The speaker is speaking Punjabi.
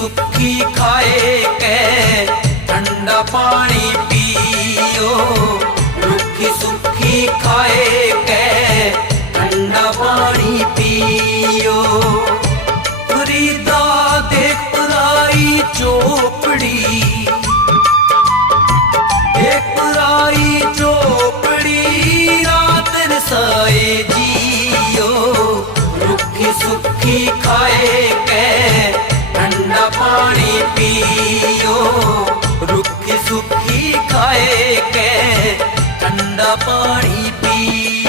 ਸੁੱਖੀ ਖਾਏ ਕੈ ਠੰਡਾ ਪਾਣੀ ਪੀਓ। ਰੁੱਖੀ ਸੁੱਖੀ ਖਾਏ ਕੈ ਠੰਡਾ ਪਾਣੀ ਪੀਓ। ਫਰੀਦਾ ਦੇਖ ਪਰਾਈ ਚੋਪੜੀ ਦੇਖ ਪਰਾਈ ਚੋਪੜੀ ਰਾਤ ਰਸਾਏ ਜੀਓ। ਰੁੱਖੀ ਸੁੱਖੀ ਖਾਏ ਕੈ ਪਾਣੀ ਪੀਓ ਰੁੱਖੀ ਸੁੱਖੀ ਖਾਏ ਕੇ ਠੰਡਾ ਪਾਣੀ ਪੀਓ